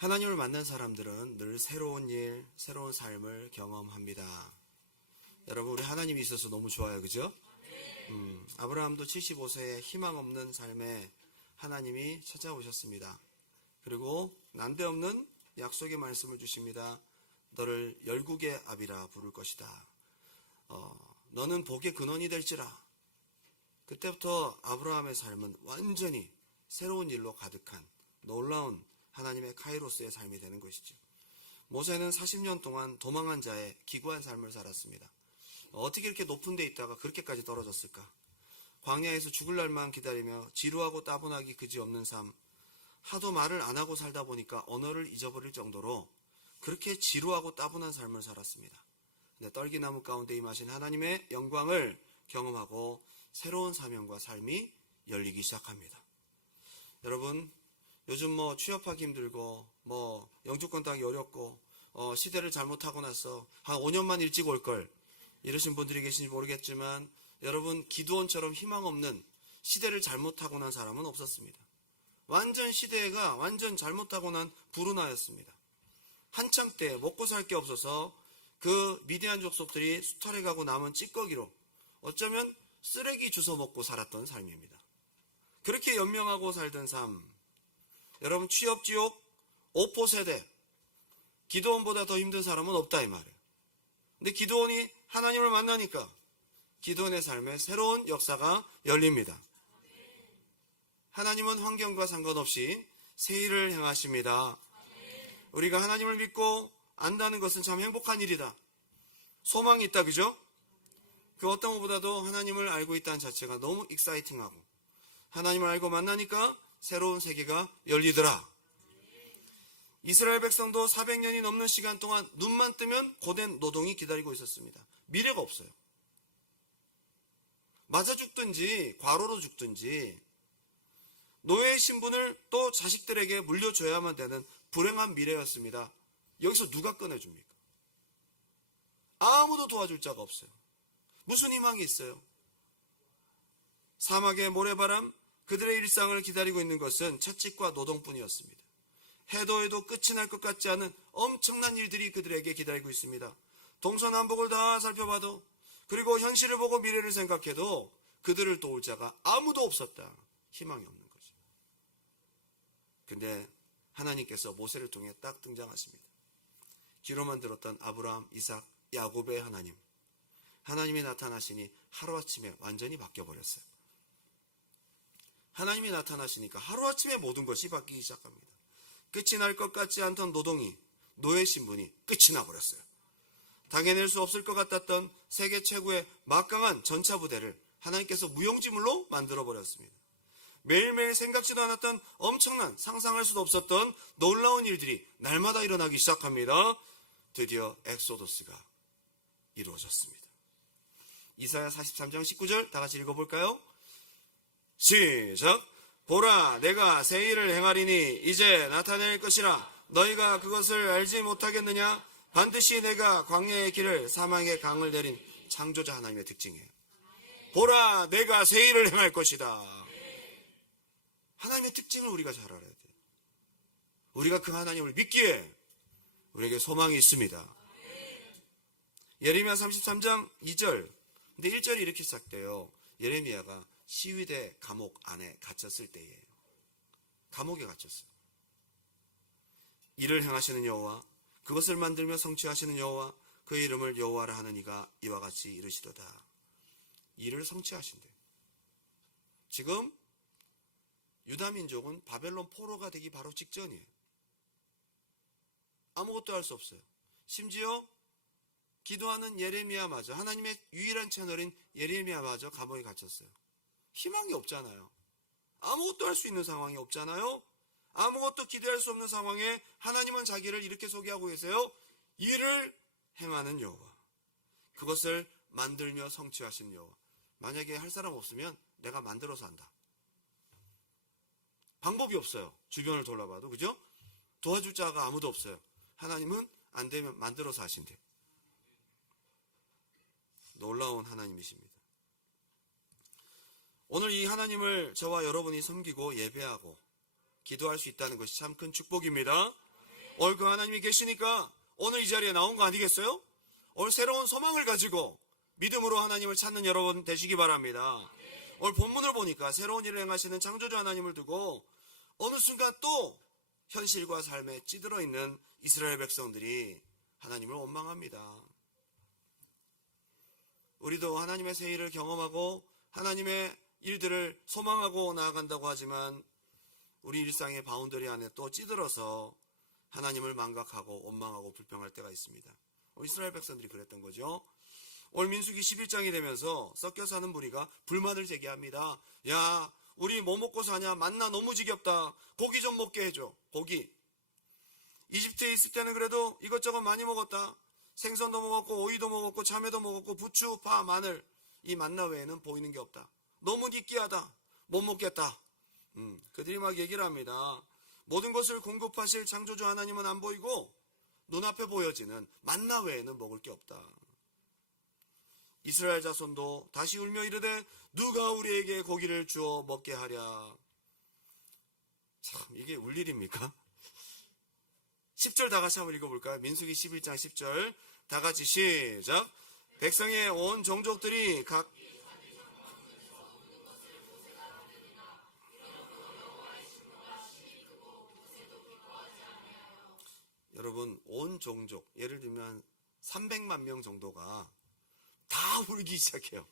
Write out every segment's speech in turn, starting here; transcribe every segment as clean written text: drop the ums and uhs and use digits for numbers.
하나님을 만난 사람들은 늘 새로운 일, 새로운 삶을 경험합니다. 여러분, 우리 하나님이 있어서 너무 좋아요, 그죠? 아브라함도 75세에 희망 없는 삶에 하나님이 찾아오셨습니다. 그리고 난데없는 약속의 말씀을 주십니다. 너를 열국의 아비라 부를 것이다. 너는 복의 근원이 될지라. 그때부터 아브라함의 삶은 완전히 새로운 일로 가득한 놀라운 하나님의 카이로스의 삶이 되는 것이죠. 모세는 40년 동안 도망한 자의 기구한 삶을 살았습니다. 어떻게 이렇게 높은 데 있다가 그렇게까지 떨어졌을까? 광야에서 죽을 날만 기다리며 지루하고 따분하기 그지없는 삶, 하도 말을 안 하고 살다 보니까 언어를 잊어버릴 정도로 그렇게 지루하고 따분한 삶을 살았습니다. 근데 떨기나무 가운데 임하신 하나님의 영광을 경험하고 새로운 사명과 삶이 열리기 시작합니다. 여러분, 요즘 취업하기 힘들고 영주권 따기 어렵고 시대를 잘못하고 나서 한 5년만 일찍 올걸 이러신 분들이 계신지 모르겠지만 여러분, 기드온처럼 희망 없는 시대를 잘못하고 난 사람은 없었습니다. 시대가 완전 잘못하고 난 불운하였습니다. 한참 때 먹고 살 게 없어서 그 미디안 족속들이 수탈해 가고 남은 찌꺼기로 어쩌면 쓰레기 주워 먹고 살았던 삶입니다. 그렇게 연명하고 살던 삶, 여러분, 취업지옥 5포 세대, 기드온보다 더 힘든 사람은 없다 이 말이에요. 근데 기드온이 하나님을 만나니까 기드온의 삶에 새로운 역사가 열립니다. 하나님은 환경과 상관없이 새 일을 행하십니다. 우리가 하나님을 믿고 안다는 것은 참 행복한 일이다. 소망이 있다, 그죠? 그 어떤 것보다도 하나님을 알고 있다는 자체가 너무 익사이팅하고 하나님을 알고 만나니까 새로운 세계가 열리더라. 이스라엘 백성도 400년이 넘는 시간 동안 눈만 뜨면 고된 노동이 기다리고 있었습니다. 미래가 없어요. 맞아 죽든지 과로로 죽든지 노예의 신분을 또 자식들에게 물려줘야만 되는 불행한 미래였습니다. 여기서 누가 꺼내줍니까? 아무도 도와줄 자가 없어요. 무슨 희망이 있어요? 사막의 모래바람, 그들의 일상을 기다리고 있는 것은 채찍과 노동뿐이었습니다. 해도 해도 끝이 날 것 같지 않은 엄청난 일들이 그들에게 기다리고 있습니다. 동서남북을 다 살펴봐도, 그리고 현실을 보고 미래를 생각해도 그들을 도울 자가 아무도 없었다. 희망이 없는 거죠. 근데 하나님께서 모세를 통해 딱 등장하십니다. 귀로만 들었던 아브라함, 이삭, 야곱의 하나님. 하나님이 나타나시니 하루아침에 완전히 바뀌어버렸어요. 하나님이 나타나시니까 하루아침에 모든 것이 바뀌기 시작합니다. 끝이 날 것 같지 않던 노동이, 노예 신분이 끝이 나버렸어요. 당해낼 수 없을 것 같았던 세계 최고의 막강한 전차 부대를 하나님께서 무용지물로 만들어버렸습니다. 매일매일 생각지도 않았던 엄청난, 상상할 수도 없었던 놀라운 일들이 날마다 일어나기 시작합니다. 드디어 엑소더스가 이루어졌습니다. 이사야 43장 19절 다 같이 읽어볼까요? 시작! 보라, 내가 새 일을 행하리니 이제 나타낼 것이라. 너희가 그것을 알지 못하겠느냐? 반드시 내가 광야의 길을, 사망의 강을 내린 창조자 하나님의 특징이에요. 보라, 내가 새 일을 행할 것이다. 하나님의 특징을 우리가 잘 알아야 돼요. 우리가 그 하나님을 믿기에 우리에게 소망이 있습니다. 예레미야 33장 2절. 근데 1절이 이렇게 시작돼요. 예레미야가 시위대 감옥 안에 갇혔을 때예요. 감옥에 갇혔어요. 일을 행하시는 여호와, 그것을 만들며 성취하시는 여호와, 그의 이름을 여호와라 하는 이가 이와 같이 이르시도다. 일을 성취하신대. 지금 유다민족은 바벨론 포로가 되기 바로 직전이에요. 아무것도 할 수 없어요. 심지어 기도하는 예레미야마저, 하나님의 유일한 채널인 예레미야마저 감옥에 갇혔어요. 희망이 없잖아요. 아무것도 할 수 있는 상황이 없잖아요. 아무것도 기대할 수 없는 상황에 하나님은 자기를 이렇게 소개하고 계세요. 일을 행하는 여호와, 그것을 만들며 성취하시는 여호와. 만약에 할 사람 없으면 내가 만들어서 한다. 방법이 없어요. 주변을 돌아봐도, 그죠? 도와줄 자가 아무도 없어요. 하나님은 안 되면 만들어서 하신대. 놀라운 하나님이십니다. 오늘 이 하나님을 저와 여러분이 섬기고 예배하고 기도할 수 있다는 것이 참 큰 축복입니다. 오늘 그 하나님이 계시니까 오늘 이 자리에 나온 거 아니겠어요? 오늘 새로운 소망을 가지고 믿음으로 하나님을 찾는 여러분 되시기 바랍니다. 오늘 본문을 보니까 새로운 일을 행하시는 창조주 하나님을 두고 어느 순간 또 현실과 삶에 찌들어 있는 이스라엘 백성들이 하나님을 원망합니다. 우리도 하나님의 새 일을 경험하고 하나님의 일들을 소망하고 나아간다고 하지만 우리 일상의 바운더리 안에 또 찌들어서 하나님을 망각하고 원망하고 불평할 때가 있습니다. 이스라엘 백성들이 그랬던 거죠. 오늘 민수기 11장이 되면서 섞여 사는 무리가 불만을 제기합니다. 야, 우리 뭐 먹고 사냐? 만나 너무 지겹다. 고기 좀 먹게 해줘. 고기. 이집트에 있을 때는 그래도 이것저것 많이 먹었다. 생선도 먹었고 오이도 먹었고 참외도 먹었고 부추, 파, 마늘. 이 만나 외에는 보이는 게 없다. 너무 느끼하다. 못 먹겠다. 그들이 막 얘기를 합니다. 모든 것을 공급하실 창조주 하나님은 안 보이고 눈앞에 보여지는 만나 외에는 먹을 게 없다. 이스라엘 자손도 다시 울며 이르되 누가 우리에게 고기를 주어 먹게 하랴. 참 이게 울 일입니까? 10절 다 같이 한번 읽어볼까요? 민수기 11장 10절 다 같이 시작. 백성의 온 종족들이 각 여러분 온 종족 예를 들면 300만 명 정도가 다 울기 시작해요.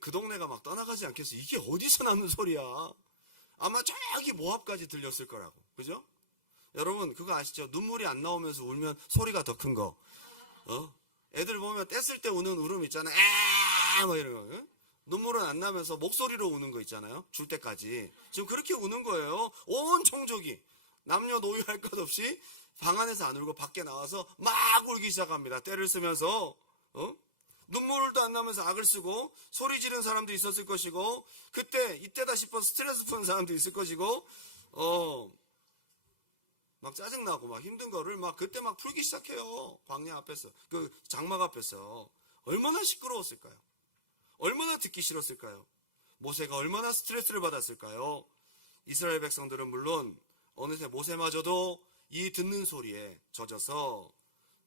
그 동네가 막 떠나가지 않겠어. 이게 어디서 나는 소리야. 아마 저기 모압까지 들렸을 거라고. 그죠? 여러분 그거 아시죠? 눈물이 안 나오면서 울면 소리가 더 큰 거. 애들 보면 뗐을 때 우는 울음 있잖아. 뭐 이런 거. 눈물은 안 나면서 목소리로 우는 거 있잖아요. 줄 때까지. 지금 그렇게 우는 거예요. 온 종족이 남녀노소 할 것 없이 방 안에서 안 울고 밖에 나와서 막 울기 시작합니다. 떼를 쓰면서 눈물도 안 나면서 악을 쓰고 소리 지르는 사람도 있었을 것이고 그때 이때다 싶어 스트레스 푸는 사람도 있을 것이고 막 짜증나고 막 힘든 거를 막 그때 막 풀기 시작해요. 광야 앞에서 그 장막 앞에서 얼마나 시끄러웠을까요? 얼마나 듣기 싫었을까요? 모세가 얼마나 스트레스를 받았을까요? 이스라엘 백성들은 물론 어느새 모세마저도 이 듣는 소리에 젖어서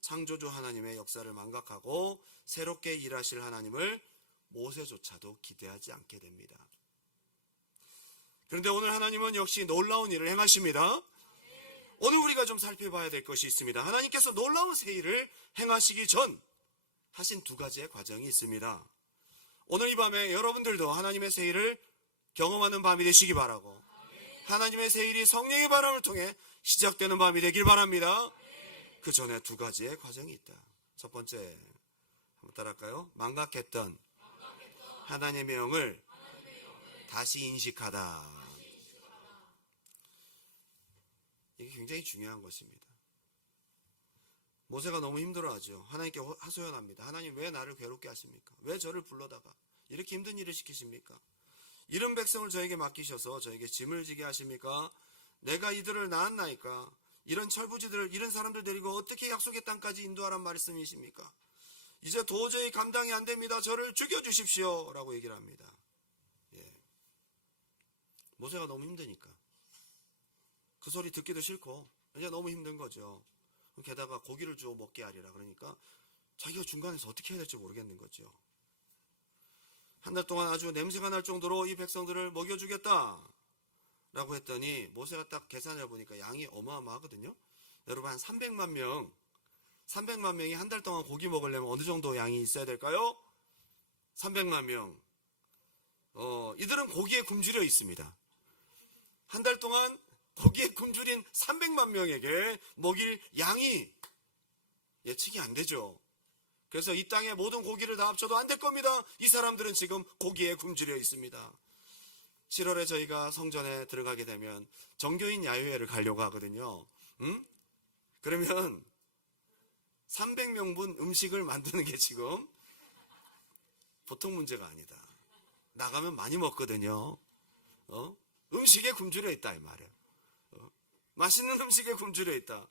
창조주 하나님의 역사를 망각하고 새롭게 일하실 하나님을 모세조차도 기대하지 않게 됩니다. 그런데 오늘 하나님은 역시 놀라운 일을 행하십니다. 오늘 우리가 좀 살펴봐야 될 것이 있습니다. 하나님께서 놀라운 새 일을 행하시기 전 하신 두 가지의 과정이 있습니다. 오늘 이 밤에 여러분들도 하나님의 새 일을 경험하는 밤이 되시기 바라고 하나님의 새 일이 성령의 바람을 통해 시작되는 밤이 되길 바랍니다. 그 전에 두 가지의 과정이 있다. 첫 번째 한번 따라할까요? 망각했던 하나님의 영을 다시 인식하다. 이게 굉장히 중요한 것입니다. 모세가 너무 힘들어하죠. 하나님께 하소연합니다. 하나님 왜 나를 괴롭게 하십니까? 왜 저를 불러다가 이렇게 힘든 일을 시키십니까? 이런 백성을 저에게 맡기셔서 저에게 짐을 지게 하십니까? 내가 이들을 낳았나이까? 이런 철부지들 이런 사람들 데리고 어떻게 약속의 땅까지 인도하란 말씀이십니까? 이제 도저히 감당이 안 됩니다. 저를 죽여주십시오 라고 얘기를 합니다. 모세가 너무 힘드니까 그 소리 듣기도 싫고 이제 너무 힘든 거죠. 게다가 고기를 주어 먹게 하리라 그러니까 자기가 중간에서 어떻게 해야 될지 모르겠는 거죠. 한 달 동안 아주 냄새가 날 정도로 이 백성들을 먹여주겠다 라고 했더니 모세가 딱 계산해 보니까 양이 어마어마하거든요. 여러분 한 300만 명이 한 달 동안 고기 먹으려면 어느 정도 양이 있어야 될까요? 300만 명. 이들은 고기에 굶주려 있습니다. 한 달 동안 고기에 굶주린 300만 명에게 먹일 양이 예측이 안 되죠. 그래서 이 땅의 모든 고기를 다 합쳐도 안 될 겁니다. 이 사람들은 지금 고기에 굶주려 있습니다. 7월에 저희가 성전에 들어가게 되면 정교인 야유회를 가려고 하거든요. 그러면 300명분 음식을 만드는 게 지금 보통 문제가 아니다. 나가면 많이 먹거든요. 음식에 굶주려 있다 이 말이에요. 맛있는 음식에 굶주려 있다.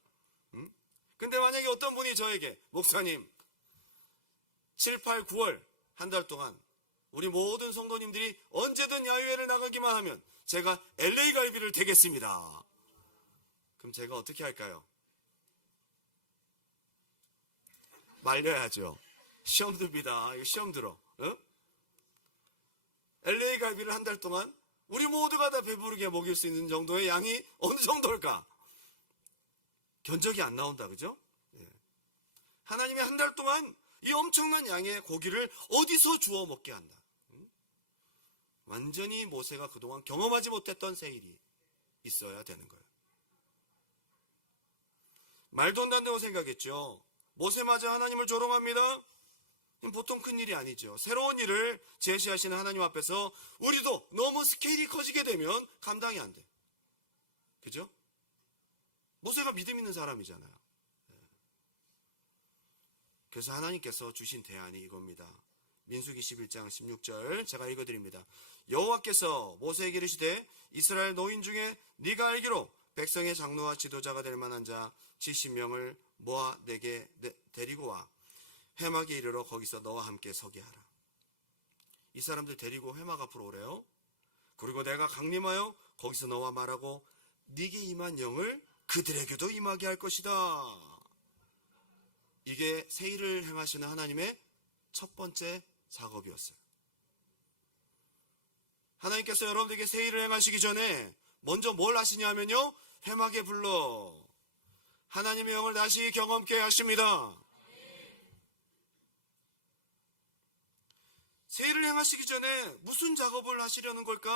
근데 만약에 어떤 분이 저에게 목사님 7, 8, 9월 한 달 동안 우리 모든 성도님들이 언제든 야유회를 나가기만 하면 제가 LA 갈비를 대겠습니다. 그럼 제가 어떻게 할까요? 말려야죠. 시험 듭니다. 이거 시험 들어. 어? LA 갈비를 한 달 동안 우리 모두가 다 배부르게 먹일 수 있는 정도의 양이 어느 정도일까? 견적이 안 나온다, 그죠? 예. 하나님이 한 달 동안 이 엄청난 양의 고기를 어디서 주워 먹게 한다. 완전히 모세가 그동안 경험하지 못했던 세일이 있어야 되는 거예요. 말도 안 된다고 생각했죠. 모세마저 하나님을 조롱합니다. 보통 큰 일이 아니죠. 새로운 일을 제시하시는 하나님 앞에서 우리도 너무 스케일이 커지게 되면 감당이 안 돼. 그죠? 모세가 믿음 있는 사람이잖아요. 그래서 하나님께서 주신 대안이 이겁니다. 민수기 11장 16절 제가 읽어드립니다. 여호와께서 모세에게 이르시되 이스라엘 노인 중에 네가 알기로 백성의 장로와 지도자가 될 만한 자 70명을 모아 내게 데리고 와 회막에 이르러 거기서 너와 함께 서게 하라. 이 사람들 데리고 회막 앞으로 오래요. 그리고 내가 강림하여 거기서 너와 말하고 네게 임한 영을 그들에게도 임하게 할 것이다. 이게 세일을 행하시는 하나님의 첫 번째 작업이었어요. 하나님께서 여러분들에게 세일을 행하시기 전에 먼저 뭘 하시냐면요, 회막에 불러 하나님의 영을 다시 경험케 하십니다. 세일을 행하시기 전에 무슨 작업을 하시려는 걸까?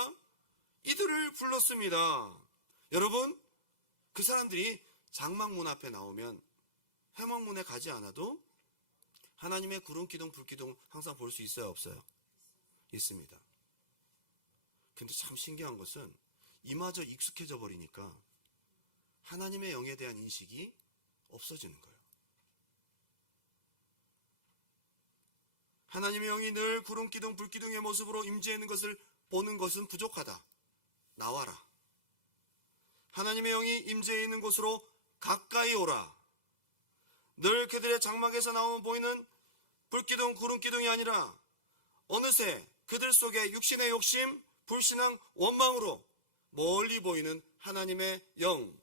이들을 불렀습니다. 여러분, 그 사람들이 장막문 앞에 나오면 회막문에 가지 않아도 하나님의 구름기둥, 불기둥 항상 볼 수 있어요, 없어요? 있습니다. 근데 참 신기한 것은 이마저 익숙해져 버리니까 하나님의 영에 대한 인식이 없어지는 거예요. 하나님의 영이 늘 구름기둥, 불기둥의 모습으로 임재하는 것을 보는 것은 부족하다. 나와라. 하나님의 영이 임재해 있는 곳으로 가까이 오라. 늘 그들의 장막에서 나오면 보이는 불기둥, 구름기둥이 아니라 어느새 그들 속에 육신의 욕심, 불신앙, 원망으로 멀리 보이는 하나님의 영,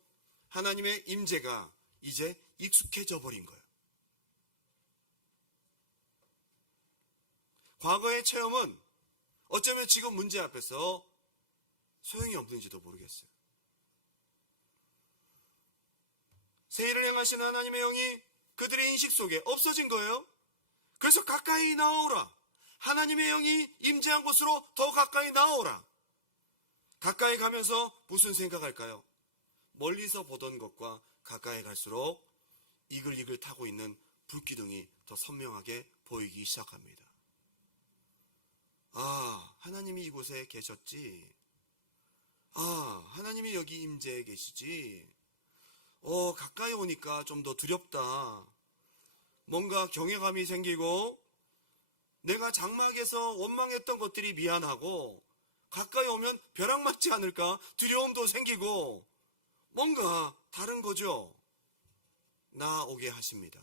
하나님의 임재가 이제 익숙해져 버린 거예요. 과거의 체험은 어쩌면 지금 문제 앞에서 소용이 없는지도 모르겠어요. 세일을 행하시는 하나님의 영이 그들의 인식 속에 없어진 거예요. 그래서 가까이 나오라. 하나님의 영이 임재한 곳으로 더 가까이 나오라. 가까이 가면서 무슨 생각할까요? 멀리서 보던 것과 가까이 갈수록 이글이글 타고 있는 불기둥이 더 선명하게 보이기 시작합니다. 아, 하나님이 이곳에 계셨지. 아, 하나님이 여기 임재해 계시지. 가까이 오니까 좀 더 두렵다. 뭔가 경외감이 생기고 내가 장막에서 원망했던 것들이 미안하고 가까이 오면 벼락 맞지 않을까 두려움도 생기고 뭔가 다른 거죠. 나오게 하십니다.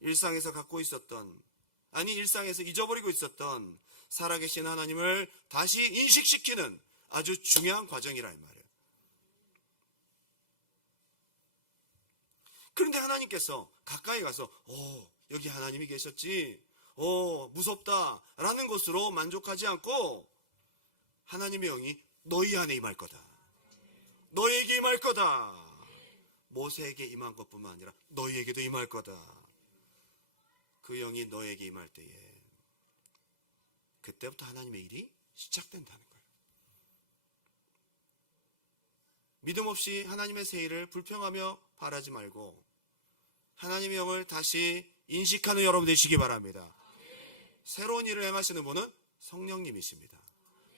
일상에서 갖고 있었던, 아니 일상에서 잊어버리고 있었던 살아계신 하나님을 다시 인식시키는 아주 중요한 과정이라 이 말이에요. 그런데 하나님께서 가까이 가서 여기 하나님이 계셨지, 무섭다 라는 것으로 만족하지 않고 하나님의 영이 너희 안에 임할 거다, 너에게 임할 거다. 모세에게 임한 것뿐만 아니라 너희에게도 임할 거다. 그 영이 너에게 임할 때에 그때부터 하나님의 일이 시작된다는 거예요. 믿음 없이 하나님의 새 일을 불평하며 바라지 말고 하나님의 영을 다시 인식하는 여러분 되시기 바랍니다. 새로운 일을 행하시는 분은 성령님이십니다.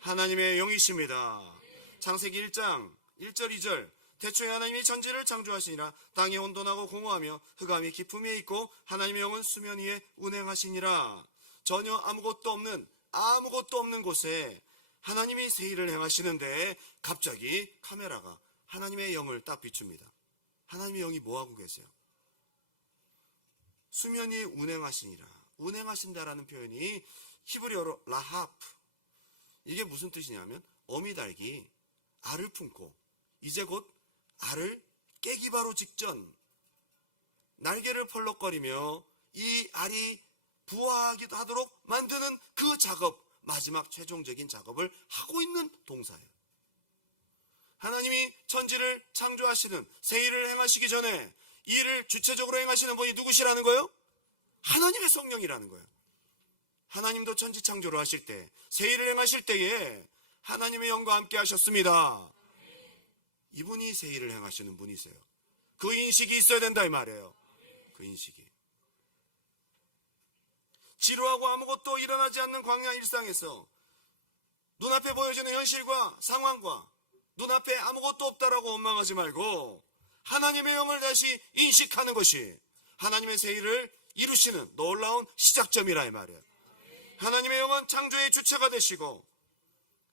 하나님의 영이십니다. 창세기 1장 1절 2절 태초에 하나님이 전지를 창조하시니라. 땅이 혼돈하고 공허하며 흑암이 깊음에 있고 하나님의 영은 수면 위에 운행하시니라. 전혀 아무것도 없는 곳에 하나님이 새 일을 행하시는데 갑자기 카메라가 하나님의 영을 딱 비춥니다. 하나님의 영이 뭐하고 계세요? 수면 위에 운행하시니라. 운행하신다라는 표현이 히브리어로 라하프. 이게 무슨 뜻이냐면 어미닭이 알을 품고 이제 곧 알을 깨기 바로 직전, 날개를 펄럭거리며 이 알이 부화하기도 하도록 만드는 그 작업, 마지막 최종적인 작업을 하고 있는 동사예요. 하나님이 천지를 창조하시는 새 일을 행하시기 전에 이 일을 주체적으로 행하시는 분이 누구시라는 거예요? 하나님의 성령이라는 거예요. 하나님도 천지 창조를 하실 때, 새 일을 행하실 때에 하나님의 영과 함께 하셨습니다. 이분이 새 일을 행하시는 분이세요. 그 인식이 있어야 된다 이 말이에요. 그 인식이. 지루하고 아무것도 일어나지 않는 광야 일상에서 눈앞에 보여지는 현실과 상황과 눈앞에 아무것도 없다라고 원망하지 말고 하나님의 영을 다시 인식하는 것이 하나님의 새 일을 이루시는 놀라운 시작점이라 이 말이에요. 하나님의 영은 창조의 주체가 되시고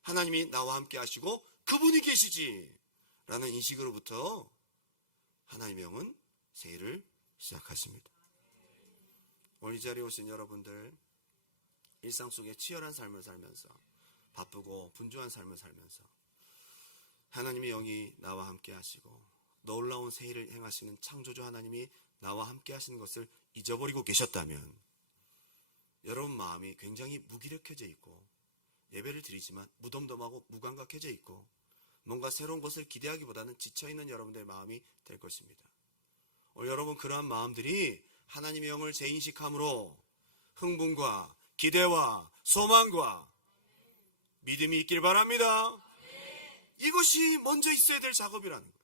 하나님이 나와 함께 하시고 그분이 계시지 라는 인식으로부터 하나님의 영은 새 일을 시작하십니다. 오늘 이 자리에 오신 여러분들, 일상 속에 치열한 삶을 살면서 바쁘고 분주한 삶을 살면서 하나님의 영이 나와 함께 하시고 놀라운 새 일을 행하시는 창조주 하나님이 나와 함께 하시는 것을 잊어버리고 계셨다면 여러분 마음이 굉장히 무기력해져 있고 예배를 드리지만 무덤덤하고 무감각해져 있고 뭔가 새로운 것을 기대하기보다는 지쳐있는 여러분들의 마음이 될 것입니다. 오늘 여러분 그러한 마음들이 하나님의 영을 재인식함으로 흥분과 기대와 소망과 믿음이 있길 바랍니다. 이것이 먼저 있어야 될 작업이라는 거예요.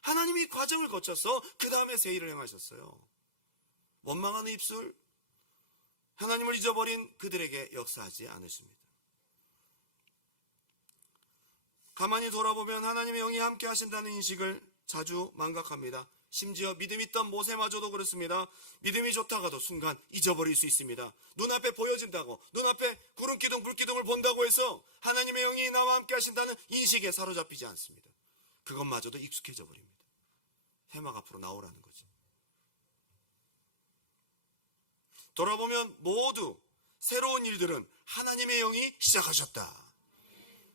하나님이 과정을 거쳐서 그 다음에 새 일을 행하셨어요. 원망하는 입술, 하나님을 잊어버린 그들에게 역사하지 않으십니다. 가만히 돌아보면 하나님의 영이 함께 하신다는 인식을 자주 망각합니다. 심지어 믿음 있던 모세마저도 그렇습니다. 믿음이 좋다가도 순간 잊어버릴 수 있습니다. 눈앞에 보여진다고, 눈앞에 구름기둥, 불기둥을 본다고 해서 하나님의 영이 나와 함께 하신다는 인식에 사로잡히지 않습니다. 그것마저도 익숙해져 버립니다. 해막 앞으로 나오라는 거죠. 돌아보면 모두 새로운 일들은 하나님의 영이 시작하셨다.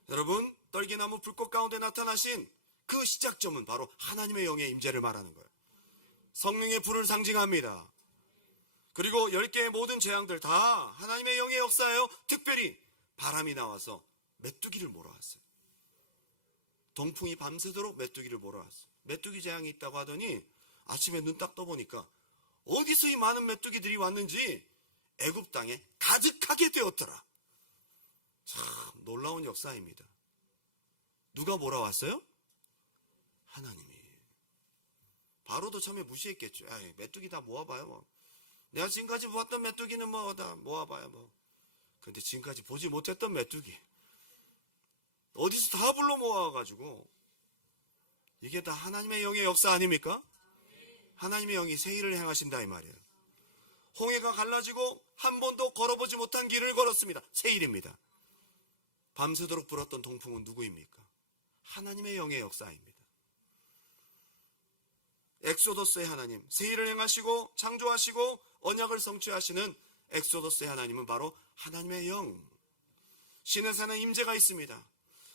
여러분, 떨기나무 불꽃 가운데 나타나신 그 시작점은 바로 하나님의 영의 임재를 말하는 거예요. 성령의 불을 상징합니다. 그리고 10개의 모든 재앙들 다 하나님의 영의 역사예요. 특별히 바람이 나와서 메뚜기를 몰아왔어요. 동풍이 밤새도록 메뚜기를 몰아왔어요. 메뚜기 재앙이 있다고 하더니 아침에 눈 딱 떠보니까 어디서 이 많은 메뚜기들이 왔는지 애굽 땅에 가득하게 되었더라. 참 놀라운 역사입니다. 누가 몰아왔어요? 하나님이. 바로도 처음에 무시했겠죠. 야, 메뚜기 다 모아봐요. 뭐. 내가 지금까지 보았던 메뚜기는 뭐 다 모아봐요. 뭐. 근데 지금까지 보지 못했던 메뚜기. 어디서 다 불러 모아가지고 이게 다 하나님의 영의 역사 아닙니까? 하나님의 영이 새 일을 행하신다 이 말이에요. 홍해가 갈라지고 한 번도 걸어보지 못한 길을 걸었습니다. 새 일입니다. 밤새도록 불었던 동풍은 누구입니까? 하나님의 영의 역사입니다. 엑소더스의 하나님, 새 일을 행하시고 창조하시고 언약을 성취하시는 엑소더스의 하나님은 바로 하나님의 영. 신의 산에 임재가 있습니다.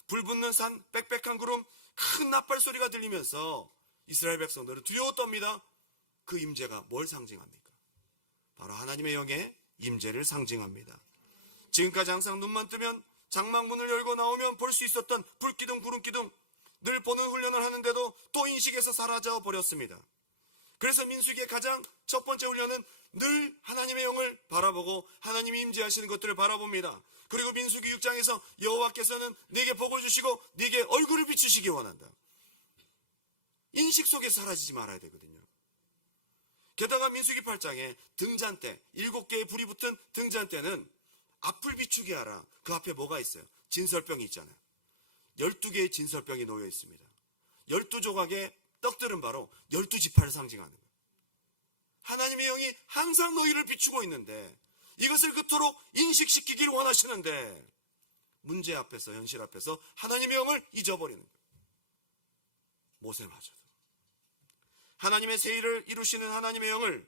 불붙는 산, 빽빽한 구름, 큰 나팔 소리가 들리면서 이스라엘 백성들은 두려워 떱니다. 그 임재가 뭘 상징합니까? 바로 하나님의 영의 임재를 상징합니다. 지금까지 항상 눈만 뜨면 장막문을 열고 나오면 볼 수 있었던 불기둥, 구름기둥, 늘 보는 훈련을 하는데도 또 인식에서 사라져 버렸습니다. 그래서 민수기의 가장 첫 번째 훈련은 늘 하나님의 영을 바라보고 하나님이 임재하시는 것들을 바라봅니다. 그리고 민수기 6장에서 여호와께서는 네게 복을 주시고 네게 얼굴을 비추시기 원한다. 인식 속에 사라지지 말아야 되거든요. 게다가 민수기 8장에 등잔대, 7개의 불이 붙은 등잔대는 앞을 비추게 하라. 그 앞에 뭐가 있어요? 진설병이 있잖아요. 12개의 진설병이 놓여 있습니다. 12조각의 떡들은 바로 12지파를 상징하는 거예요. 하나님의 영이 항상 너희를 비추고 있는데 이것을 그토록 인식시키기를 원하시는데 문제 앞에서, 현실 앞에서 하나님의 영을 잊어버리는 거예요. 모세마저도. 하나님의 새 일을 이루시는 하나님의 영을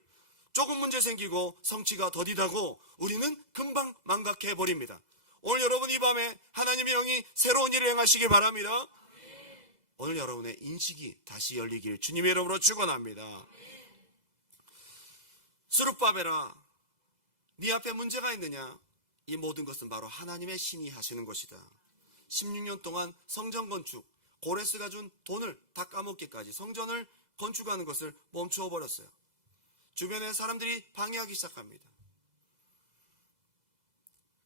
조금 문제 생기고 성취가 더디다고 우리는 금방 망각해버립니다. 오늘 여러분 이 밤에 하나님의 영이 새로운 일을 행하시길 바랍니다. 오늘 여러분의 인식이 다시 열리길 주님의 이름으로 축원합니다. 스룹바벨아, 네 앞에 문제가 있느냐? 이 모든 것은 바로 하나님의 신이 하시는 것이다. 16년 동안 성전 건축, 고레스가 준 돈을 다 까먹기까지 성전을 건축하는 것을 멈추어 버렸어요. 주변에 사람들이 방해하기 시작합니다.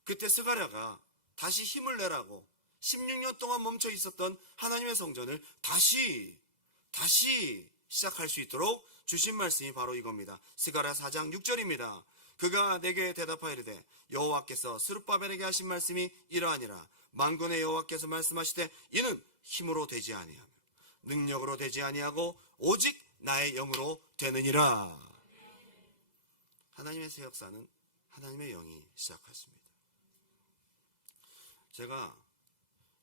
그때 스가랴가 다시 힘을 내라고 16년 동안 멈춰 있었던 하나님의 성전을 다시 시작할 수 있도록 주신 말씀이 바로 이겁니다. 스가랴 4장 6절입니다. 그가 내게 대답하여 이르되 여호와께서 스룹바벨에게 하신 말씀이 이러하니라. 만군의 여호와께서 말씀하시되 이는 힘으로 되지 아니하며 능력으로 되지 아니하고 오직 나의 영으로 되느니라. 하나님의 새 역사는 하나님의 영이 시작하십니다. 제가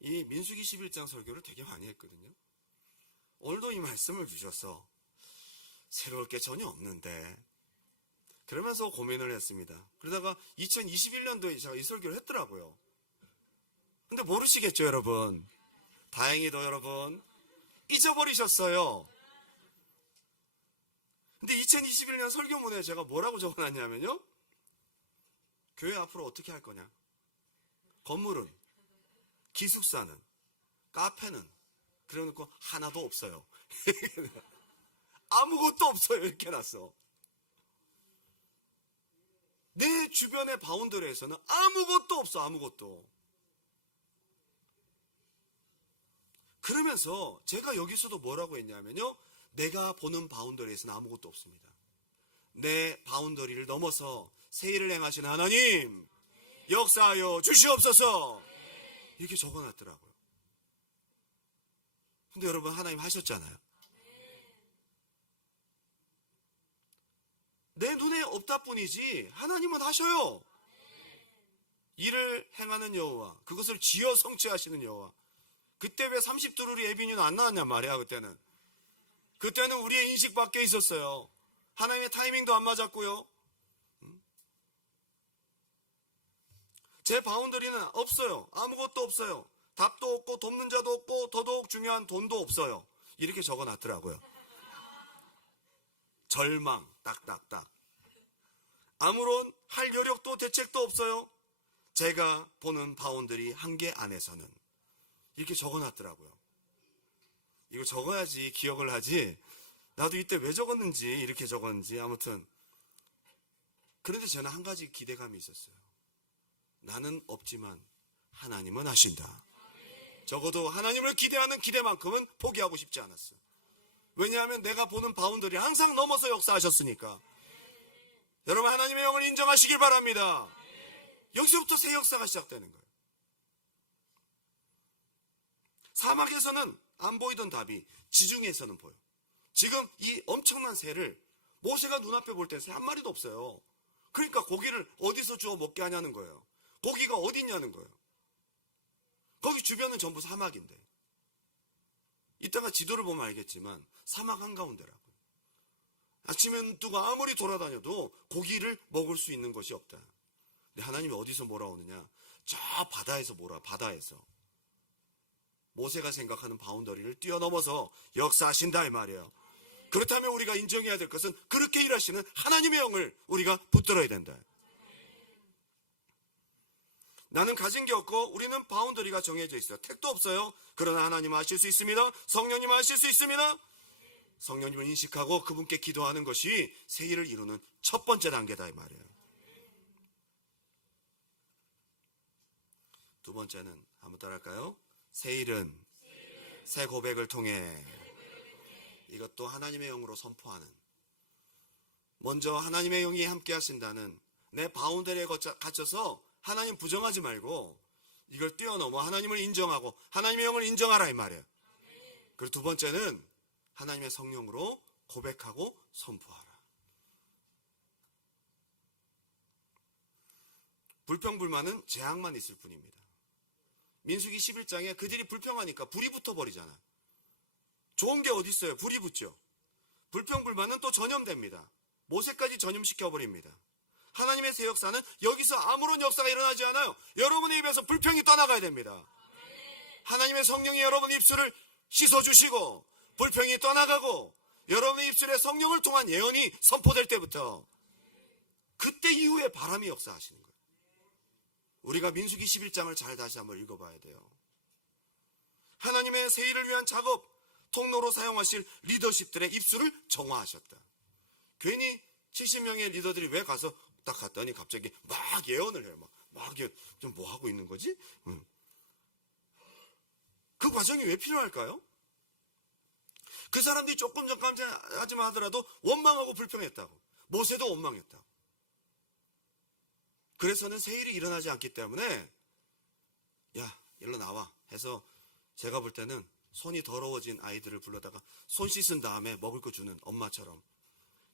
이 민수기 11장 설교를 되게 많이 했거든요. 오늘도 이 말씀을 주셔서 새로울 게 전혀 없는데 그러면서 고민을 했습니다. 그러다가 2021년도에 제가 이 설교를 했더라고요. 근데 모르시겠죠, 여러분? 다행히도 여러분 잊어버리셨어요. 근데 2021년 설교문에 제가 뭐라고 적어놨냐면요, 교회 앞으로 어떻게 할 거냐, 건물은, 기숙사는, 카페는 그래놓고 하나도 없어요. 아무것도 없어요. 이렇게 해놨어. 내 주변의 바운더리에서는 아무것도 없어. 아무것도. 그러면서 제가 여기서도 뭐라고 했냐면요, 내가 보는 바운더리에서는 아무것도 없습니다. 내 바운더리를 넘어서 새 일을 행하시는 하나님 역사하여 주시옵소서, 이렇게 적어놨더라고요. 근데 여러분, 하나님 하셨잖아요. 내 눈에 없다 뿐이지 하나님은 하셔요. 일을 행하는 여호와, 그것을 지어 성취하시는 여호와. 그때 왜 30두루리 에비뉴는 안 나왔냔 말이야. 그때는 우리의 인식 밖에 있었어요. 하나님의 타이밍도 안 맞았고요. 제 바운더리는 없어요. 아무것도 없어요. 답도 없고 돕는 자도 없고 더더욱 중요한 돈도 없어요. 이렇게 적어놨더라고요. 절망 딱딱딱. 아무런 할 여력도 대책도 없어요. 제가 보는 바운더리 한계 안에서는, 이렇게 적어놨더라고요. 이거 적어야지 기억을 하지, 나도 이때 왜 적었는지, 이렇게 적었는지. 아무튼 그런데 저는 한 가지 기대감이 있었어요. 나는 없지만 하나님은 하신다. 적어도 하나님을 기대하는 기대만큼은 포기하고 싶지 않았어요. 왜냐하면 내가 보는 바운더리 항상 넘어서 역사하셨으니까. 여러분, 하나님의 영을 인정하시길 바랍니다. 여기서부터 새 역사가 시작되는 거예요. 사막에서는 안 보이던 답이 지중해에서는 보여. 지금 이 엄청난 새를 모세가 눈앞에 볼 때 새 한 마리도 없어요. 그러니까 고기를 어디서 주워 먹게 하냐는 거예요. 고기가 어디 있냐는 거예요. 거기 주변은 전부 사막인데, 이따가 지도를 보면 알겠지만 사막 한가운데라고요. 아침에 눈 뜨고 아무리 돌아다녀도 고기를 먹을 수 있는 것이 없다. 근데 하나님이 어디서 몰아오느냐, 저 바다에서 바다에서 모세가 생각하는 바운더리를 뛰어넘어서 역사하신다, 이 말이에요. 그렇다면 우리가 인정해야 될 것은 그렇게 일하시는 하나님의 영을 우리가 붙들어야 된다. 나는 가진 게 없고 우리는 바운더리가 정해져 있어요. 택도 없어요. 그러나 하나님은 하실 수 있습니다. 성령님은 하실 수 있습니다. 성령님을 인식하고 그분께 기도하는 것이 새 일을 이루는 첫 번째 단계다, 이 말이에요. 두 번째는 한번 따라할까요? 새 일은 새 고백을 통해. 이것도 하나님의 영으로 선포하는. 먼저 하나님의 영이 함께 하신다는, 내 바운더리에 갇혀서 하나님 부정하지 말고 이걸 뛰어넘어 하나님을 인정하고 하나님의 영을 인정하라, 이 말이에요. 그리고 두 번째는 하나님의 성령으로 고백하고 선포하라. 불평불만은 재앙만 있을 뿐입니다. 민수기 11장에 그들이 불평하니까 불이 붙어버리잖아. 좋은 게 어디 있어요? 불이 붙죠. 불평불만은 또 전염됩니다. 모세까지 전염시켜버립니다. 하나님의 새 역사는 여기서 아무런 역사가 일어나지 않아요. 여러분의 입에서 불평이 떠나가야 됩니다. 하나님의 성령이 여러분의 입술을 씻어주시고 불평이 떠나가고 여러분의 입술에 성령을 통한 예언이 선포될 때부터 그때 이후에 바람이 역사하시는 거예요. 우리가 민수기 11장을 잘 다시 한번 읽어봐야 돼요. 하나님의 새 일을 위한 작업, 통로로 사용하실 리더십들의 입술을 정화하셨다. 괜히 70명의 리더들이 왜 가서 딱 갔더니 갑자기 막 예언을 해요. 막 좀 뭐 하고 있는 거지? 그 과정이 왜 필요할까요? 그 사람들이 조금 전까지만 하더라도 원망하고 불평했다고. 모세도 원망했다고. 그래서는 새 일이 일어나지 않기 때문에 야, 일로 나와 해서 제가 볼 때는 손이 더러워진 아이들을 불러다가 손 씻은 다음에 먹을 거 주는 엄마처럼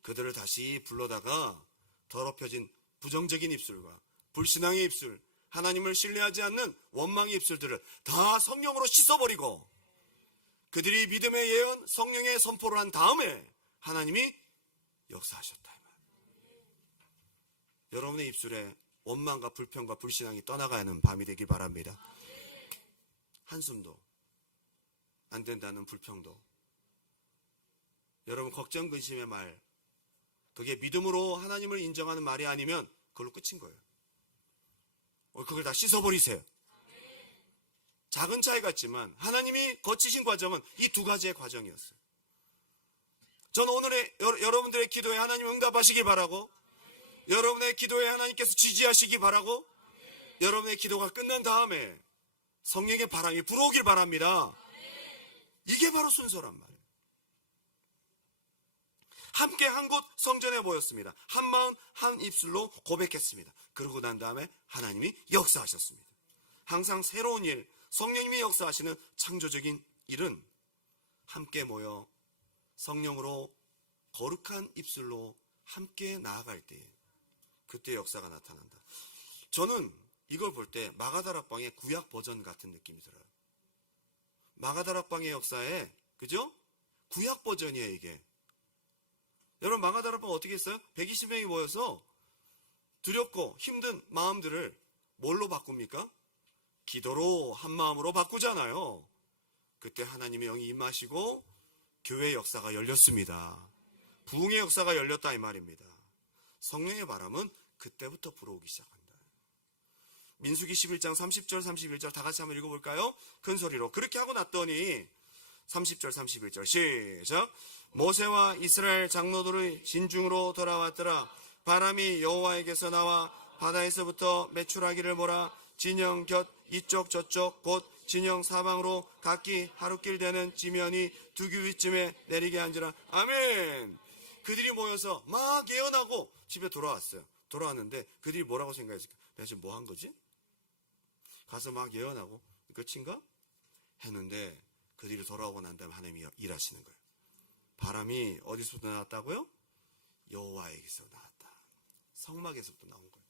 그들을 다시 불러다가 더럽혀진 부정적인 입술과 불신앙의 입술, 하나님을 신뢰하지 않는 원망의 입술들을 다 성령으로 씻어버리고 그들이 믿음의 예언, 성령의 선포를 한 다음에 하나님이 역사하셨다. 여러분의 입술에 원망과 불평과 불신앙이 떠나가야 하는 밤이 되길 바랍니다. 한숨도 안 된다는 불평도, 여러분 걱정 근심의 말, 그게 믿음으로 하나님을 인정하는 말이 아니면 그걸로 끝인 거예요. 그걸 다 씻어버리세요. 작은 차이 같지만 하나님이 거치신 과정은 이 두 가지의 과정이었어요. 저는 오늘의 여러분들의 기도에 하나님 응답하시길 바라고, 여러분의 기도에 하나님께서 지지하시기 바라고, 여러분의 기도가 끝난 다음에 성령의 바람이 불어오길 바랍니다. 이게 바로 순서란 말이에요. 함께 한 곳 성전에 모였습니다. 한 마음 한 입술로 고백했습니다. 그러고 난 다음에 하나님이 역사하셨습니다. 항상 새로운 일, 성령님이 역사하시는 창조적인 일은 함께 모여 성령으로 거룩한 입술로 함께 나아갈 때에 그때 역사가 나타난다. 저는 이걸 볼 때 마가다락방의 구약 버전 같은 느낌이 들어요. 마가다락방의 역사에, 그죠? 구약 버전이에요, 이게. 여러분, 마가다락방 어떻게 했어요? 120명이 모여서 두렵고 힘든 마음들을 뭘로 바꿉니까? 기도로 한 마음으로 바꾸잖아요. 그때 하나님의 영이 임하시고 교회의 역사가 열렸습니다. 부흥의 역사가 열렸다 이 말입니다. 성령의 바람은 그때부터 불어오기 시작한다. 민수기 11장 30절 31절 다 같이 한번 읽어볼까요? 큰 소리로. 그렇게 하고 났더니 30절 31절 시작. 모세와 이스라엘 장로들의 진중으로 돌아왔더라. 바람이 여호와에게서 나와 바다에서부터 메추라기를 몰아 진영 곁 이쪽 저쪽 곧 진영 사방으로 각기 하루길 되는 지면이 두 규빗쯤에 내리게 한지라. 아멘. 그들이 모여서 막 예언하고 집에 돌아왔어요. 돌아왔는데 그들이 뭐라고 생각했을까? 내가 지금 뭐 한 거지? 가서 막 예언하고 끝인가? 했는데 그들이 돌아오고 난 다음에 하나님이 일하시는 거예요. 바람이 어디서부터 나왔다고요? 여호와에게서 나왔다. 성막에서부터 나온 거예요.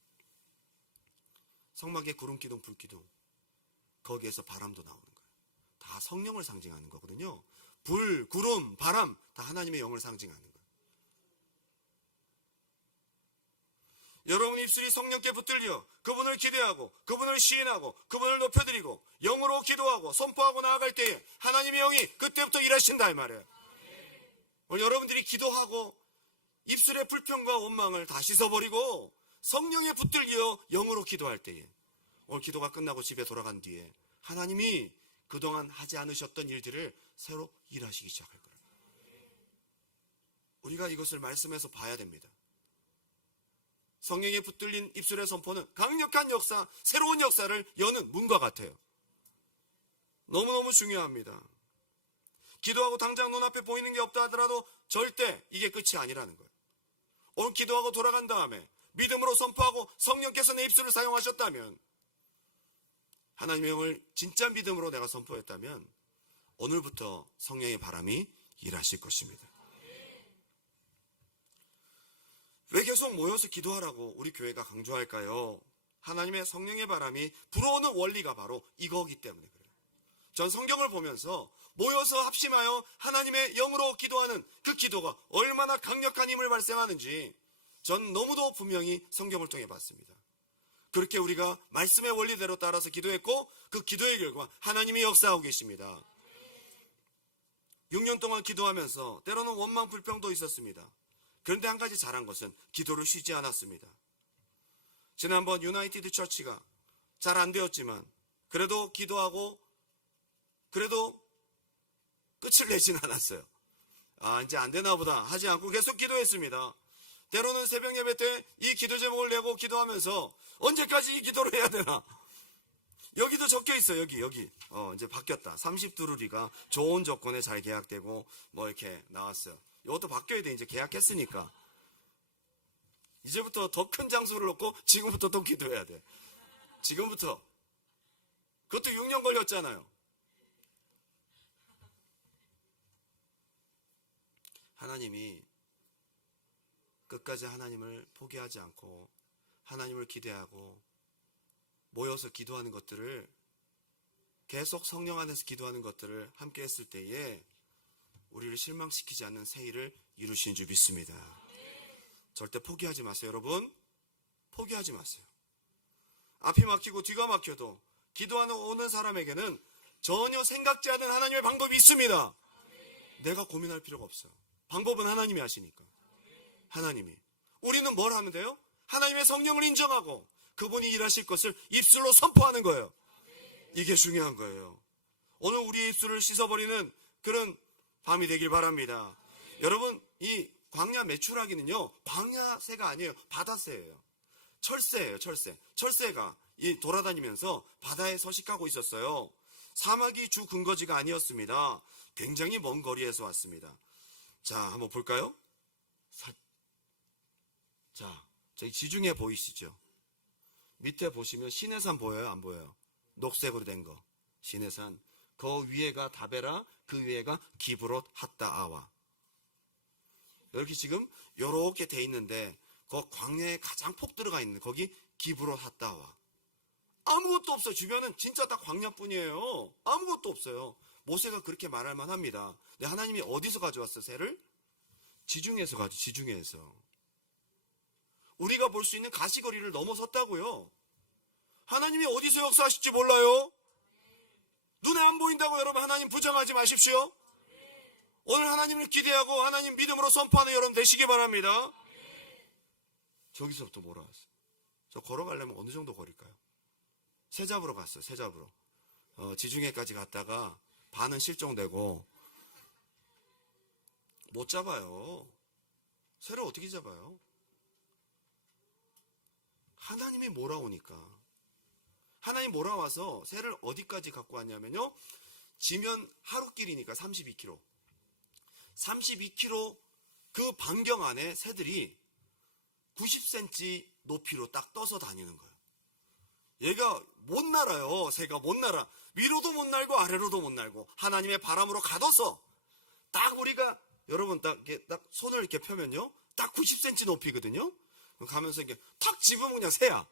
성막의 구름기둥 불기둥, 거기에서 바람도 나오는 거예요. 다 성령을 상징하는 거거든요. 불, 구름, 바람 다 하나님의 영을 상징하는 거예요. 여러분 입술이 성령께 붙들려 그분을 기대하고 그분을 시인하고 그분을 높여드리고 영으로 기도하고 선포하고 나아갈 때에 하나님의 영이 그때부터 일하신다 이 말이에요. 오늘 여러분들이 기도하고 입술의 불평과 원망을 다 씻어버리고 성령에 붙들려 영으로 기도할 때에 오늘 기도가 끝나고 집에 돌아간 뒤에 하나님이 그동안 하지 않으셨던 일들을 새로 일하시기 시작할 거예요. 우리가 이것을 말씀에서 봐야 됩니다. 성령에 붙들린 입술의 선포는 강력한 역사, 새로운 역사를 여는 문과 같아요. 너무너무 중요합니다. 기도하고 당장 눈앞에 보이는 게 없다 하더라도 절대 이게 끝이 아니라는 거예요. 오늘 기도하고 돌아간 다음에 믿음으로 선포하고 성령께서 내 입술을 사용하셨다면, 하나님의 영을 진짜 믿음으로 내가 선포했다면 오늘부터 성령의 바람이 일하실 것입니다. 왜 계속 모여서 기도하라고 우리 교회가 강조할까요? 하나님의 성령의 바람이 불어오는 원리가 바로 이거기 때문에 그래요. 전 성경을 보면서 모여서 합심하여 하나님의 영으로 기도하는 그 기도가 얼마나 강력한 힘을 발생하는지 전 너무도 분명히 성경을 통해 봤습니다. 그렇게 우리가 말씀의 원리대로 따라서 기도했고 그 기도의 결과 하나님이 역사하고 계십니다. 6년 동안 기도하면서 때로는 원망 불평도 있었습니다. 그런데 한 가지 잘한 것은 기도를 쉬지 않았습니다. 지난번 유나이티드 처치가 잘 안 되었지만 그래도 기도하고 그래도 끝을 내진 않았어요. 이제 안 되나 보다 하지 않고 계속 기도했습니다. 때로는 새벽 예배 때 이 기도 제목을 내고 기도하면서 언제까지 이 기도를 해야 되나? 여기도 적혀 있어요. 여기. 이제 바뀌었다. 30두루리가 좋은 조건에 잘 계약되고 뭐 이렇게 나왔어요. 이것도 바뀌어야 돼. 이제 계약했으니까. 이제부터 더 큰 장소를 놓고 지금부터 또 기도해야 돼. 지금부터. 그것도 6년 걸렸잖아요. 하나님이 끝까지 하나님을 포기하지 않고 하나님을 기대하고 모여서 기도하는 것들을, 계속 성령 안에서 기도하는 것들을 함께 했을 때에 우리를 실망시키지 않는 새 일을 이루신 줄 믿습니다. 절대 포기하지 마세요. 여러분, 포기하지 마세요. 앞이 막히고 뒤가 막혀도 기도하는 오는 사람에게는 전혀 생각지 않은 하나님의 방법이 있습니다. 내가 고민할 필요가 없어요. 방법은 하나님이 하시니까. 하나님이. 우리는 뭘 하면 돼요? 하나님의 성령을 인정하고 그분이 일하실 것을 입술로 선포하는 거예요. 이게 중요한 거예요. 오늘 우리의 입술을 씻어버리는 그런 밤이 되길 바랍니다. 여러분, 이 광야 메추라기는요, 광야새가 아니에요. 바다새예요. 철새예요. 철새가 돌아다니면서 바다에 서식하고 있었어요. 사막이 주 근거지가 아니었습니다. 굉장히 먼 거리에서 왔습니다. 자, 한번 볼까요? 자, 저기 지중해 보이시죠? 밑에 보시면 시내산 보여요? 안 보여요? 녹색으로 된 거. 시내산. 그 위에가 다베라, 그 위에가 기브롯 핫다아와. 이렇게 지금 요렇게 돼 있는데 그 광야에 가장 폭 들어가 있는 거기 기브롯 핫다아와. 아무것도 없어요. 주변은 진짜 다 광야뿐이에요. 아무것도 없어요. 모세가 그렇게 말할 만합니다. 근데 하나님이 어디서 가져왔어, 새를? 지중해에서 지중해에서. 우리가 볼 수 있는 가시거리를 넘어섰다고요. 하나님이 어디서 역사하실지 몰라요. 눈에 안 보인다고 여러분 하나님 부정하지 마십시오. 오늘 하나님을 기대하고 하나님 믿음으로 선포하는 여러분 되시기 바랍니다. 저기서부터 몰아왔어요. 저 걸어가려면 어느 정도 거릴까요? 새 잡으러 갔어요. 새 잡으러. 지중해까지 갔다가 반은 실종되고 못 잡아요. 새를 어떻게 잡아요? 하나님이 몰아오니까. 하나님 몰아와서 새를 어디까지 갖고 왔냐면요, 지면 하루길이니까 32km. 32km 그 반경 안에 새들이 90cm 높이로 딱 떠서 다니는 거예요. 얘가 못 날아요. 새가 못 날아. 위로도 못 날고 아래로도 못 날고 하나님의 바람으로 가둬서 딱 우리가 여러분 딱 손을 이렇게 펴면요, 딱 90cm 높이거든요. 가면서 이렇게 탁 집으면 그냥 새야.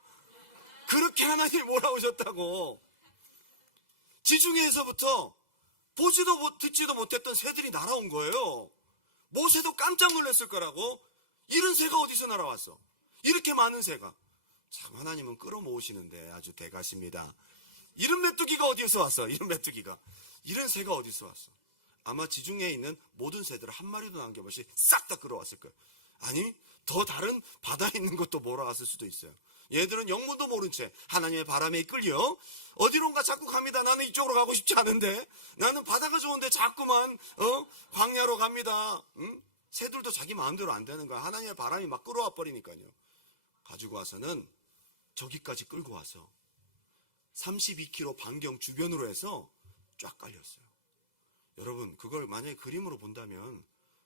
그렇게 하나님이 몰아오셨다고. 지중해에서부터 보지도 듣지도 못했던 새들이 날아온 거예요. 모세도 깜짝 놀랐을 거라고. 이런 새가 어디서 날아왔어? 이렇게 많은 새가. 참 하나님은 끌어모으시는데 아주 대가십니다. 이런 메뚜기가 어디서 왔어? 이런 메뚜기가. 이런 새가 어디서 왔어? 아마 지중해에 있는 모든 새들을 한 마리도 남겨보시 싹 다 끌어왔을 거예요. 아니, 더 다른 바다에 있는 것도 몰아왔을 수도 있어요. 얘들은 영문도 모른 채 하나님의 바람에 이끌려 어디론가 자꾸 갑니다. 나는 이쪽으로 가고 싶지 않은데, 나는 바다가 좋은데 자꾸만 광야로 갑니다. 응? 새들도 자기 마음대로 안 되는 거야. 하나님의 바람이 막 끌어와 버리니까요. 가지고 와서는 저기까지 끌고 와서 32km 반경 주변으로 해서 쫙 깔렸어요. 여러분, 그걸 만약에 그림으로 본다면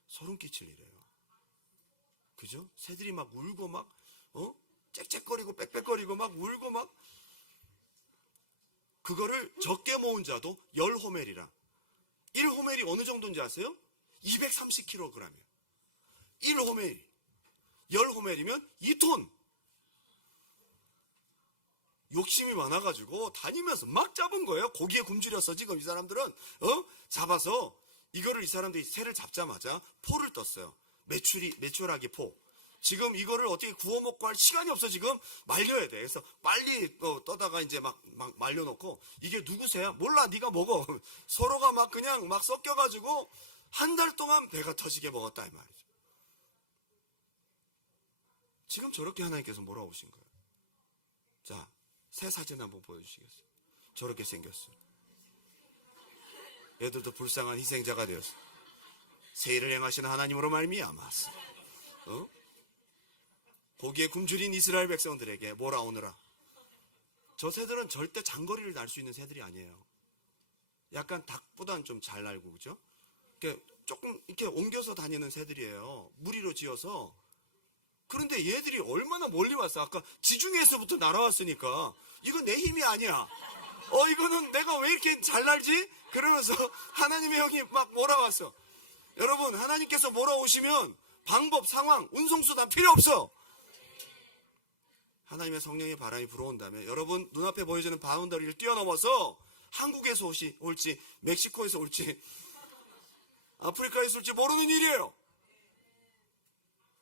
소름 끼칠 일이에요. 그죠? 새들이 막 울고 막 짹짹거리고 빽빽거리고 막 울고 막. 그거를 적게 모은 자도 10호멜이라. 1호멜이 어느 정도인지 아세요? 230kg이에요. 1호멜. 10호멜이면 2톤. 욕심이 많아가지고 다니면서 막 잡은 거예요. 고기에 굶주려서 지금 이 사람들은 잡아서 이거를, 이 사람들이 새를 잡자마자 포를 떴어요. 메추라기 포. 지금 이거를 어떻게 구워 먹고 할 시간이 없어. 지금 말려야 돼. 그래서 빨리 떠다가 이제 막 말려놓고, 이게 누구 새야? 몰라, 네가 먹어. 서로가 막 그냥 막 섞여가지고 한 달 동안 배가 터지게 먹었다 이 말이죠. 지금 저렇게 하나님께서 몰아오신 거예요. 자, 새 사진 한번 보여주시겠어요? 저렇게 생겼어요. 애들도 불쌍한 희생자가 되었어. 새 일을 행하시는 하나님으로 말미암았어. 고기에 굶주린 이스라엘 백성들에게 몰아오느라. 저 새들은 절대 장거리를 날 수 있는 새들이 아니에요. 약간 닭보다는 좀 잘 날고, 그죠? 조금 이렇게 옮겨서 다니는 새들이에요. 무리로 지어서. 그런데 얘들이 얼마나 멀리 왔어. 아까 지중해에서부터 날아왔으니까 이건 내 힘이 아니야. 이거는 내가 왜 이렇게 잘 날지? 그러면서 하나님의 형이 막 몰아왔어. 여러분, 하나님께서 몰아오시면 방법, 상황, 운송수 다 필요 없어. 하나님의 성령의 바람이 불어온다면 여러분 눈앞에 보여지는 바운더리를 뛰어넘어서 한국에서 올지 멕시코에서 올지 아프리카에서 올지 모르는 일이에요.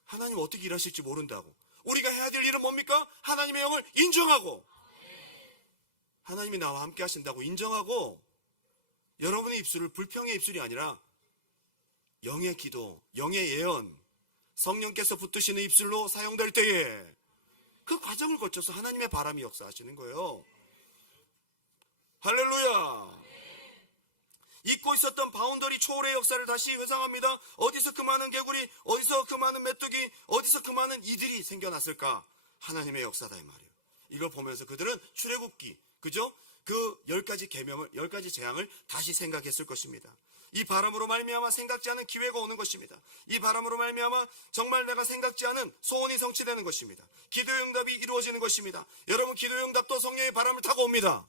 하나님 어떻게 일하실지 모른다고. 우리가 해야 될 일은 뭡니까? 하나님의 영을 인정하고 하나님이 나와 함께 하신다고 인정하고 여러분의 입술을 불평의 입술이 아니라 영의 기도, 영의 예언, 성령께서 붙드시는 입술로 사용될 때에 그 과정을 거쳐서 하나님의 바람이 역사하시는 거예요. 할렐루야. 잊고 있었던 바운더리 초월의 역사를 다시 회상합니다. 어디서 그 많은 개구리, 어디서 그 많은 메뚜기, 어디서 그 많은 이들이 생겨났을까? 하나님의 역사다 이 말이에요. 이걸 보면서 그들은 출애굽기, 그죠? 그 10가지 계명을, 10가지 재앙을 다시 생각했을 것입니다. 이 바람으로 말미암아 생각지 않은 기회가 오는 것입니다. 이 바람으로 말미암아 정말 내가 생각지 않은 소원이 성취되는 것입니다. 기도의 응답이 이루어지는 것입니다. 여러분, 기도의 응답도 성령의 바람을 타고 옵니다.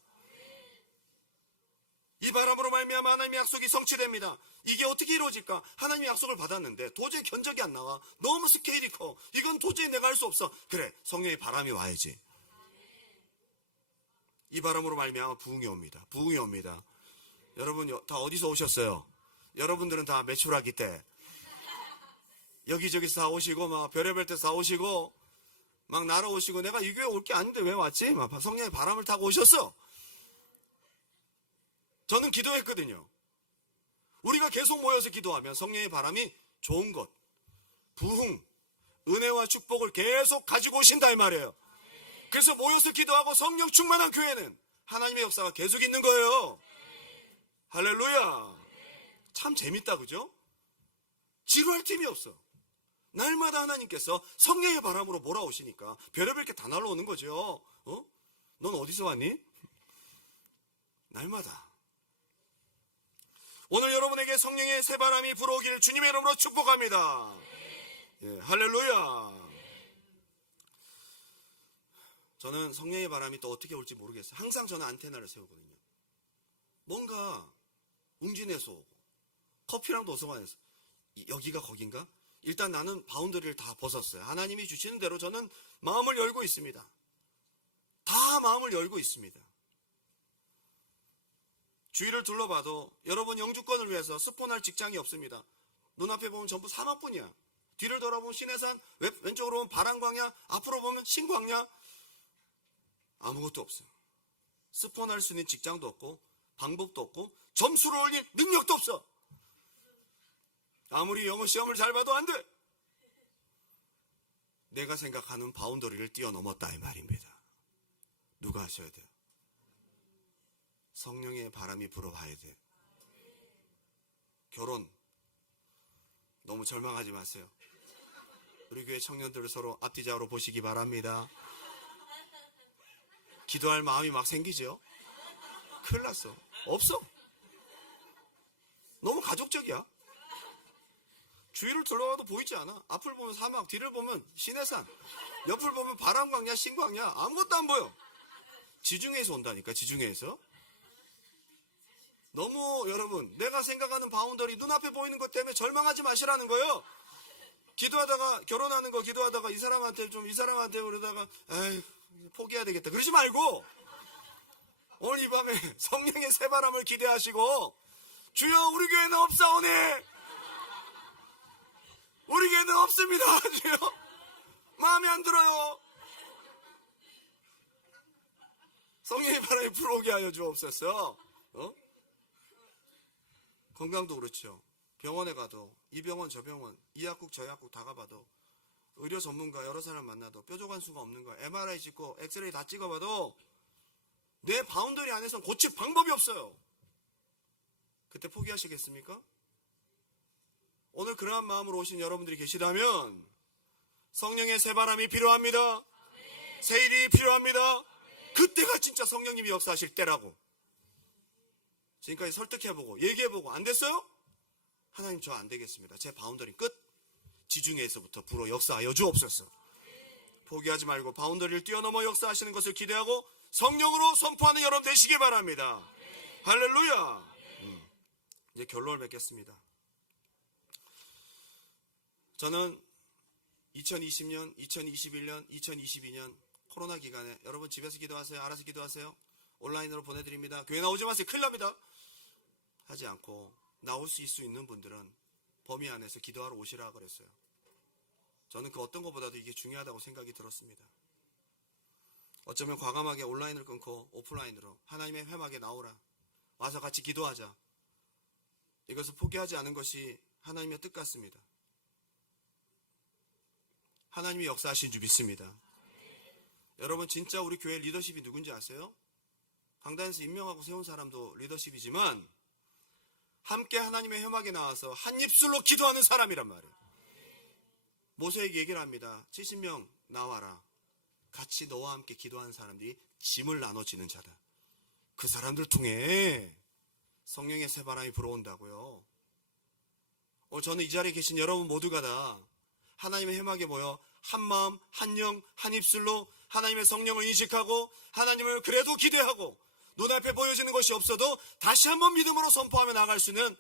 이 바람으로 말미암아 하나님의 약속이 성취됩니다. 이게 어떻게 이루어질까? 하나님의 약속을 받았는데 도저히 견적이 안 나와. 너무 스케일이 커. 이건 도저히 내가 할 수 없어. 그래, 성령의 바람이 와야지. 이 바람으로 말미암아 부흥이 옵니다. 부흥이 옵니다. 여러분 다 어디서 오셨어요? 여러분들은 다 매출하기 때 여기저기서 다 오시고 막 별의별 데서 다 오시고 막 날아오시고 내가 이 교회 올 게 아닌데 왜 왔지? 막 성령의 바람을 타고 오셨어. 저는 기도했거든요. 우리가 계속 모여서 기도하면 성령의 바람이 좋은 것, 부흥, 은혜와 축복을 계속 가지고 오신다 이 말이에요. 그래서 모여서 기도하고 성령 충만한 교회는 하나님의 역사가 계속 있는 거예요. 할렐루야. 참 재밌다, 그죠? 지루할 틈이 없어. 날마다 하나님께서 성령의 바람으로 몰아오시니까 별의별 게 다 날아오는 거죠. 넌 어디서 왔니? 날마다. 오늘 여러분에게 성령의 새바람이 불어오기를 주님의 이름으로 축복합니다. 예, 할렐루야. 저는 성령의 바람이 또 어떻게 올지 모르겠어요. 항상 저는 안테나를 세우거든요. 뭔가 웅진에서 오고 커피랑 도서관에서 여기가 거긴가? 일단 나는 바운더리를 다 벗었어요. 하나님이 주시는 대로 저는 마음을 열고 있습니다. 다 마음을 열고 있습니다. 주위를 둘러봐도 여러분 영주권을 위해서 스폰할 직장이 없습니다. 눈앞에 보면 전부 사막뿐이야. 뒤를 돌아보면 신해산, 왼쪽으로 보면 바람광야, 앞으로 보면 신광야. 아무것도 없어요. 스폰할 수 있는 직장도 없고 방법도 없고 점수를 올릴 능력도 없어. 아무리 영어 시험을 잘 봐도 안 돼. 내가 생각하는 바운더리를 뛰어넘었다 이 말입니다. 누가 하셔야 돼요? 성령의 바람이 불어와야 돼. 결혼 너무 절망하지 마세요. 우리 교회 청년들을 서로 앞뒤좌우로 보시기 바랍니다. 기도할 마음이 막 생기죠? 큰일 났어. 없어. 너무 가족적이야. 주위를 둘러봐도 보이지 않아. 앞을 보면 사막, 뒤를 보면 시내산, 옆을 보면 바람광야, 신광야. 아무것도 안 보여. 지중해에서 온다니까, 지중해에서. 너무 여러분, 내가 생각하는 바운더리 눈앞에 보이는 것 때문에 절망하지 마시라는 거예요. 기도하다가 결혼하는 거 기도하다가 이 사람한테 그러다가 에이 포기해야 되겠다 그러지 말고 오늘 이 밤에 성령의 새바람을 기대하시고 주여 우리 교회는 없사오니 우리 교회는 없습니다. 주여 마음에 안 들어요. 성령의 바람이 불어오게 하여 주옵소서. 건강도 그렇죠. 병원에 가도 이 병원 저 병원 이 약국 저 약국 다 가봐도 의료 전문가 여러 사람 만나도 뾰족한 수가 없는 거야. MRI 찍고 엑스레이 다 찍어봐도 내 바운더리 안에서는 고칠 방법이 없어요. 그때 포기하시겠습니까? 오늘 그러한 마음으로 오신 여러분들이 계시다면 성령의 새바람이 필요합니다. 새 일이 필요합니다. 그때가 진짜 성령님이 역사하실 때라고. 지금까지 설득해보고 얘기해보고 안 됐어요? 하나님 저 안 되겠습니다. 제 바운더리 끝. 지중해에서부터 불어 역사하여 주옵소서. 포기하지 말고 바운더리를 뛰어넘어 역사하시는 것을 기대하고 성령으로 선포하는 여러분 되시길 바랍니다. 할렐루야. 이제 결론을 맺겠습니다. 저는 2020년, 2021년, 2022년 코로나 기간에 여러분 집에서 기도하세요. 알아서 기도하세요. 온라인으로 보내드립니다. 교회 나오지 마세요. 큰일 납니다. 하지 않고 나올 수 있는 분들은 범위 안에서 기도하러 오시라 그랬어요. 저는 그 어떤 것보다도 이게 중요하다고 생각이 들었습니다. 어쩌면 과감하게 온라인을 끊고 오프라인으로 하나님의 회막에 나오라. 와서 같이 기도하자. 이것을 포기하지 않은 것이 하나님의 뜻 같습니다. 하나님이 역사하신 줄 믿습니다. 여러분 진짜 우리 교회 리더십이 누군지 아세요? 강단에서 임명하고 세운 사람도 리더십이지만 함께 하나님의 회막에 나와서 한 입술로 기도하는 사람이란 말이에요. 모세에게 얘기를 합니다. 70명 나와라. 같이 너와 함께 기도하는 사람들이 짐을 나눠지는 자다. 그 사람들 통해 성령의 새바람이 불어온다고요. 오늘 저는 이 자리에 계신 여러분 모두가 다 하나님의 회막에 모여 한 마음, 한 영, 한 입술로 하나님의 성령을 인식하고 하나님을 그래도 기대하고 눈앞에 보여지는 것이 없어도 다시 한번 믿음으로 선포하며 나갈 수 있는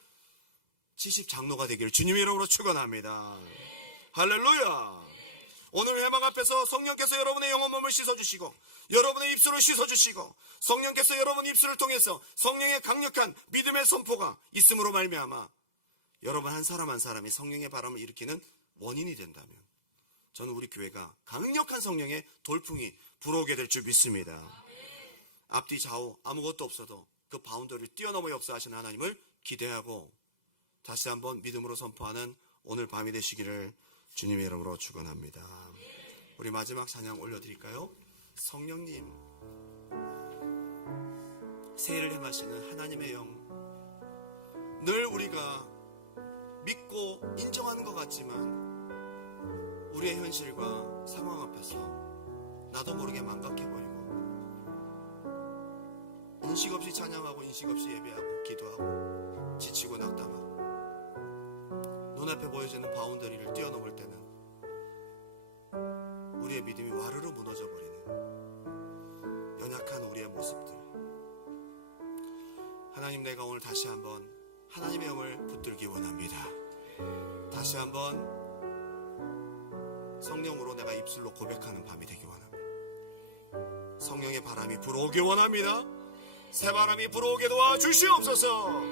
70장로가 되기를 주님의 이름으로 축원합니다. 할렐루야. 오늘 회막 앞에서 성령께서 여러분의 영혼 몸을 씻어주시고 여러분의 입술을 씻어주시고 성령께서 여러분 입술을 통해서 성령의 강력한 믿음의 선포가 있음으로 말미암아 여러분 한 사람 한 사람이 성령의 바람을 일으키는 원인이 된다면 저는 우리 교회가 강력한 성령의 돌풍이 불어오게 될 줄 믿습니다. 앞뒤 좌우 아무것도 없어도 그 바운더리를 뛰어넘어 역사하시는 하나님을 기대하고 다시 한번 믿음으로 선포하는 오늘 밤이 되시기를 주님의 이름으로 축원합니다. 우리 마지막 찬양 올려드릴까요? 성령님, 새해를 행하시는 하나님의 영, 늘 우리가 믿고 인정하는 것 같지만 우리의 현실과 상황 앞에서 나도 모르게 망각해버리고 인식 없이 찬양하고 인식 없이 예배하고 기도하고 지치고 낙담하고 눈앞에 보여지는 바운더리를 뛰어넘을 때는 우리의 믿음이 와르르 무너져버리는 연약한 우리의 모습들. 하나님, 내가 오늘 다시 한번 하나님의 영을 붙들기 원합니다. 다시 한번 성령으로 내가 입술로 고백하는 밤이 되기 원합니다. 성령의 바람이 불어오기 원합니다. 새바람이 불어오게 도와주시옵소서.